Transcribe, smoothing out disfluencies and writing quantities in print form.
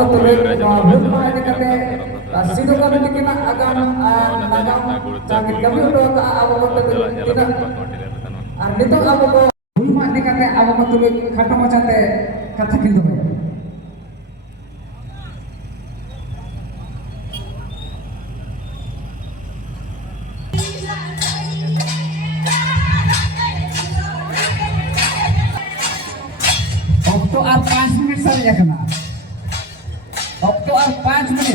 ᱟᱵᱚ ᱛᱩᱞᱩᱡ ᱱᱚᱣᱟ ᱦᱩᱞ ᱢᱟᱦᱟ ᱤᱫᱤ ᱠᱟᱛᱮ ᱥᱤᱫᱩ ᱠᱟᱹᱱᱩ ᱛᱟᱹᱠᱤᱱᱟᱜ ᱟᱜᱟᱢ ᱱᱟᱜᱟᱢ ᱡᱟᱜᱮ ᱠᱟᱹᱢᱤ ᱦᱚᱴᱚ ᱠᱟᱜᱼᱟ ᱟᱵᱚ ᱠᱚ ᱛᱩᱞᱩᱡ ᱛᱤᱱᱟᱹᱜ ᱟᱨ ᱱᱤᱛᱚᱜ ᱟᱵᱚ ko ᱦᱩᱞ ᱢᱟᱦᱟ ᱤᱫᱤ ᱠᱟᱛᱮ ᱟᱵᱚ ko ᱛᱩᱞᱩᱡ ᱠᱷᱟᱴᱚ ᱢᱟᱪᱷᱟᱛᱮ ᱠᱟᱛᱷᱟ ᱠᱤᱱ ᱫᱚᱦᱚᱭᱟ। ऑक्टो और 5 मिनट सर एकना ऑक्टो और 5 मिनट